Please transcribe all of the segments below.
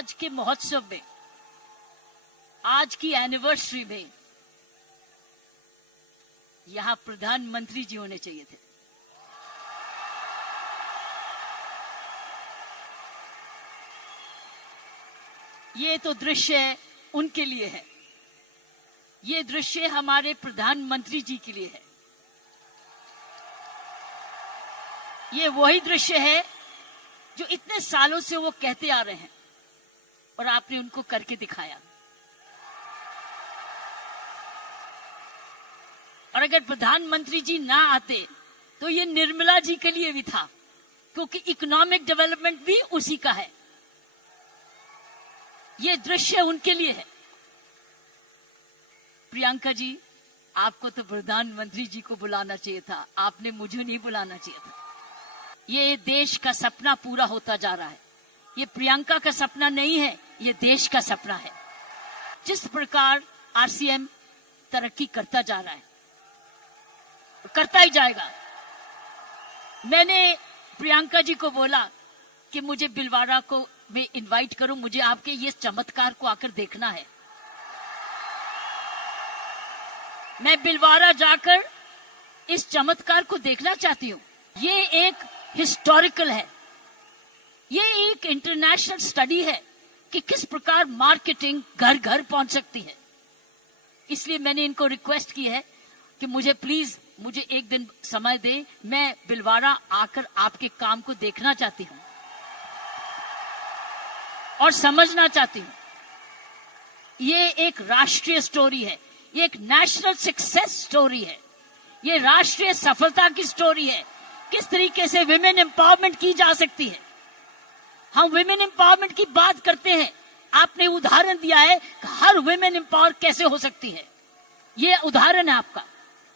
आज के महोत्सव में, आज की एनिवर्सरी में यहां प्रधानमंत्री जी होने चाहिए थे। ये तो दृश्य उनके लिए है, ये दृश्य हमारे प्रधानमंत्री जी के लिए है। ये वही दृश्य है जो इतने सालों से वो कहते आ रहे हैं और आपने उनको करके दिखाया। और अगर प्रधानमंत्री जी ना आते तो ये निर्मला जी के लिए भी था, क्योंकि इकोनॉमिक डेवलपमेंट भी उसी का है। ये दृश्य उनके लिए है। प्रियंका जी, आपको तो प्रधानमंत्री जी को बुलाना चाहिए था, आपने मुझे नहीं बुलाना चाहिए था। ये देश का सपना पूरा होता जा रहा है। ये प्रियंका का सपना नहीं है, ये देश का सपना है। जिस प्रकार आरसीएम तरक्की करता जा रहा है, करता ही जाएगा। मैंने प्रियंका जी को बोला कि मुझे बिलवाड़ा को मैं इनवाइट करूं, मुझे आपके ये चमत्कार को आकर देखना है। मैं बिलवाड़ा जाकर इस चमत्कार को देखना चाहती हूं। ये एक हिस्टोरिकल है, ये एक इंटरनेशनल स्टडी है कि किस प्रकार मार्केटिंग घर घर पहुंच सकती है। इसलिए मैंने इनको रिक्वेस्ट की है कि मुझे एक दिन समय दे, मैं बिलवाड़ा आकर आपके काम को देखना चाहती हूं और समझना चाहती हूं। ये एक राष्ट्रीय स्टोरी है, ये एक नेशनल सक्सेस स्टोरी है, ये राष्ट्रीय सफलता की स्टोरी है। किस तरीके से विमेन एम्पावरमेंट की जा सकती है। हम विमेन एम्पावरमेंट की बात करते हैं, आपने उदाहरण दिया है कि हर विमेन एम्पावर कैसे हो सकती है। ये उदाहरण है आपका,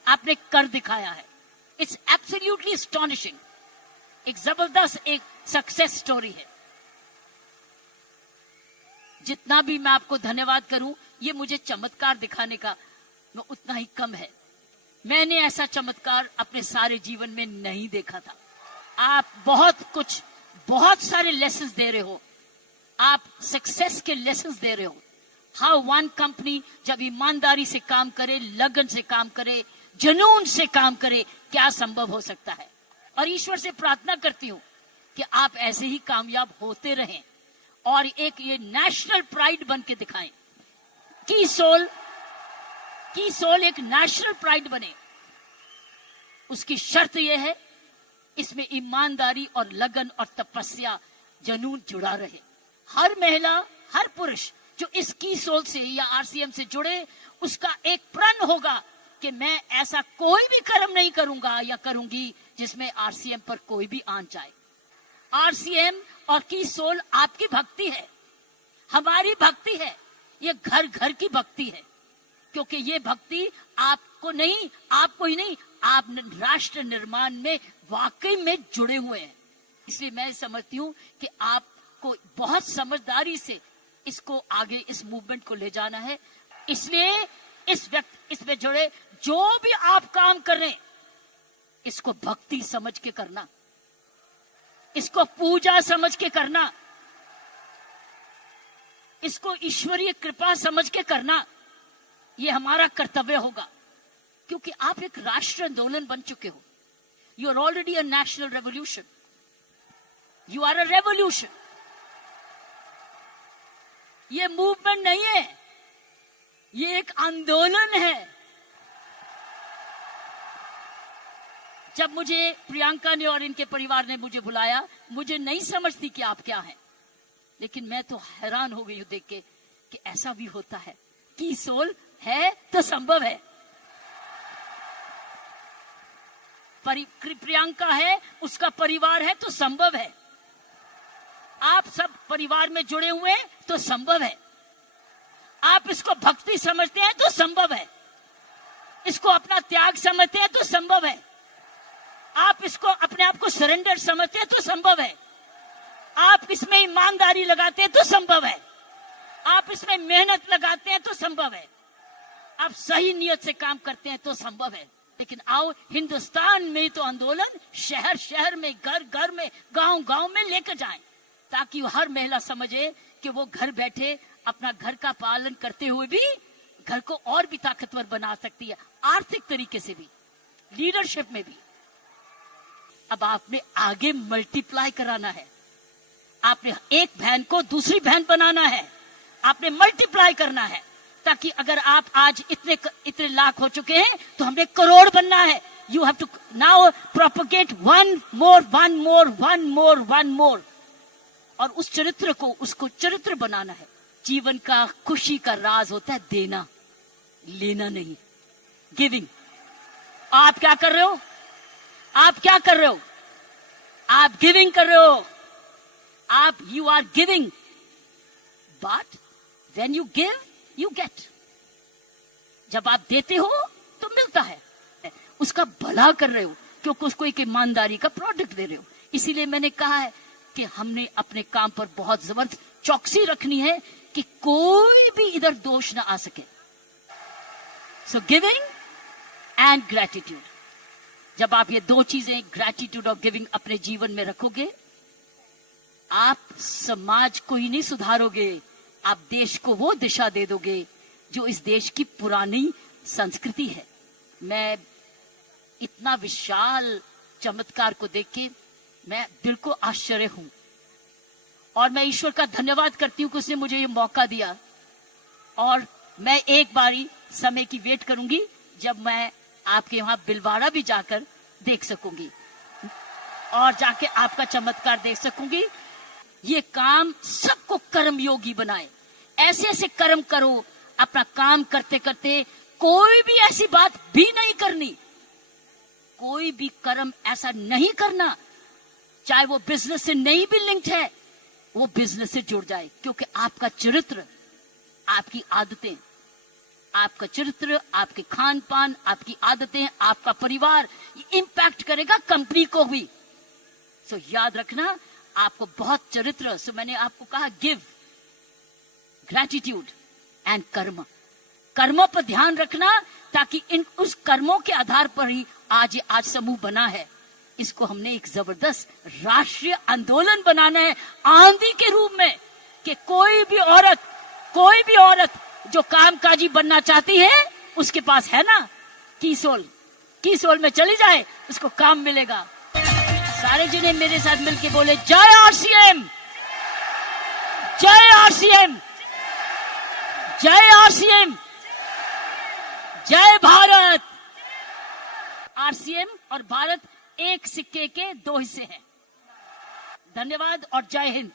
आपने कर दिखाया है। इट्स एब्सोल्युटली एस्टॉनिशिंग, एक जबरदस्त एक सक्सेस स्टोरी है। जितना भी मैं आपको धन्यवाद करूं, ये मुझे चमत्कार दिखाने का उतना ही कम है। मैंने ऐसा चमत्कार अपने सारे जीवन में नहीं देखा था। आप बहुत सारे लेसन्स दे रहे हो, आप सक्सेस के लेसन्स दे रहे हो। हाउ वन कंपनी जब ईमानदारी से काम करे, लगन से काम करे, जुनून से काम करे, क्या संभव हो सकता है। और ईश्वर से प्रार्थना करती हूं कि आप ऐसे ही कामयाब होते रहें और एक ये नेशनल प्राइड बन के दिखाएं। की सोल एक नेशनल प्राइड बने। उसकी शर्त यह है, इसमें ईमानदारी और लगन और तपस्या, जुनून जुड़ा रहे। हर महिला, हर पुरुष जो इस की सोल से या आरसीएम से जुड़े, उसका एक प्रण होगा कि मैं ऐसा कोई भी कर्म नहीं करूंगा या करूंगी जिसमें आरसीएम पर कोई भी आंच जाए। आरसीएम और की सोल आपकी भक्ति है, हमारी भक्ति है, ये घर घर की भक्ति है। क्योंकि ये भक्ति आपको ही नहीं, आप राष्ट्र निर्माण में वाकई में जुड़े हुए हैं। इसलिए मैं समझती हूं कि आपको बहुत समझदारी से इसको आगे, इस मूवमेंट को ले जाना है। इसलिए इसमें जुड़े जो भी आप काम कर रहे हैं, इसको भक्ति समझ के करना, इसको पूजा समझ के करना, इसको ईश्वरीय कृपा समझ के करना। ये हमारा कर्तव्य होगा, क्योंकि आप एक राष्ट्रीय आंदोलन बन चुके हो। You are already a national revolution, you are a revolution. ये मूवमेंट नहीं है, ये एक आंदोलन है। जब मुझे प्रियंका ने और इनके परिवार ने मुझे बुलाया, मुझे नहीं समझती कि आप क्या हैं, लेकिन मैं तो हैरान हो गई हूं देख के कि ऐसा भी होता है। की सोल है तो संभव है, प्रियंका है, उसका परिवार है तो संभव है। आप सब परिवार में जुड़े हुए हैं तो संभव है। आप इसको भक्ति समझते हैं तो संभव है, इसको अपना त्याग समझते हैं तो संभव है, आप इसको अपने आप को सरेंडर समझते हैं तो संभव है, आप इसमें ईमानदारी लगाते हैं तो संभव है, आप इसमें मेहनत लगाते हैं तो संभव है, आप सही नियत से काम करते हैं तो संभव है। लेकिन आओ, हिंदुस्तान में तो आंदोलन शहर शहर में, घर घर में, गांव गांव में लेकर जाएं, ताकि हर महिला समझे कि वो घर बैठे अपना घर का पालन करते हुए भी घर को और भी ताकतवर बना सकती है, आर्थिक तरीके से भी, लीडरशिप में भी। अब आपने आगे मल्टीप्लाई कराना है, आपने एक बहन को दूसरी बहन बनाना है, आपने मल्टीप्लाई करना है, ताकि अगर आप आज इतने लाख हो चुके हैं तो हमें करोड़ बनना है। You have to now propagate one more, और उस चरित्र को, उसको चरित्र बनाना है। जीवन का खुशी का राज होता है देना, लेना नहीं, गिविंग। आप क्या कर रहे हो? आप क्या कर रहे हो? आप गिविंग कर रहे हो। आप you are giving, but when you give you get. जब आप देते हो तो मिलता है, उसका भला कर रहे हो, क्योंकि उसको एक ईमानदारी का प्रोडक्ट दे रहे हो। इसीलिए मैंने कहा है कि हमने अपने काम पर बहुत जबरदस्त चौकसी रखनी है कि कोई भी इधर दोष ना आ सके। सो गिविंग एंड ग्रेटिट्यूड, जब आप ये दो चीजें, ग्रेटिट्यूड और गिविंग, अपने जीवन में रखोगे, आप समाज को ही नहीं सुधारोगे, आप देश को वो दिशा दे दोगे जो इस देश की पुरानी संस्कृति है। मैं इतना विशाल चमत्कार को देख के मैं दिल को आश्चर्य हूं, और मैं ईश्वर का धन्यवाद करती हूं कि उसने मुझे ये मौका दिया। और मैं एक बारी समय की वेट करूंगी जब मैं आपके वहां बिलवाड़ा भी जाकर देख सकूंगी और जाके आपका चमत्कार देख सकूंगी। ये काम सबको कर्मयोगी बनाए, ऐसे ऐसे कर्म करो, अपना काम करते करते कोई भी ऐसी बात भी नहीं करनी, कोई भी कर्म ऐसा नहीं करना, चाहे वो बिजनेस से नहीं भी लिंक्ड है, वो बिजनेस से जुड़ जाए। क्योंकि आपका चरित्र, आपकी आदतें, आपका चरित्र, आपके खान पान, आपकी आदतें, आपका परिवार, ये इंपैक्ट करेगा कंपनी को भी। सो याद रखना, आपको बहुत चरित्र। सो मैंने आपको कहा गिव, ग्रेटिट्यूड एंड कर्म। कर्मों पर ध्यान रखना, ताकि उस कर्मों के आधार पर ही आज समूह बना है। इसको हमने एक जबरदस्त राष्ट्रीय आंदोलन बनाना है, आंधी के रूप में, कि कोई भी औरत जो कामकाजी बनना चाहती है, उसके पास है ना कीसोल में चली जाए, उसको काम मिलेगा। सारे जने मेरे साथ मिलके बोले, जय आरसीएम, जय आरसीएम, जय आरसीएम, जय भारत। आरसीएम और भारत एक सिक्के के दो हिस्से हैं। धन्यवाद और जय हिंद।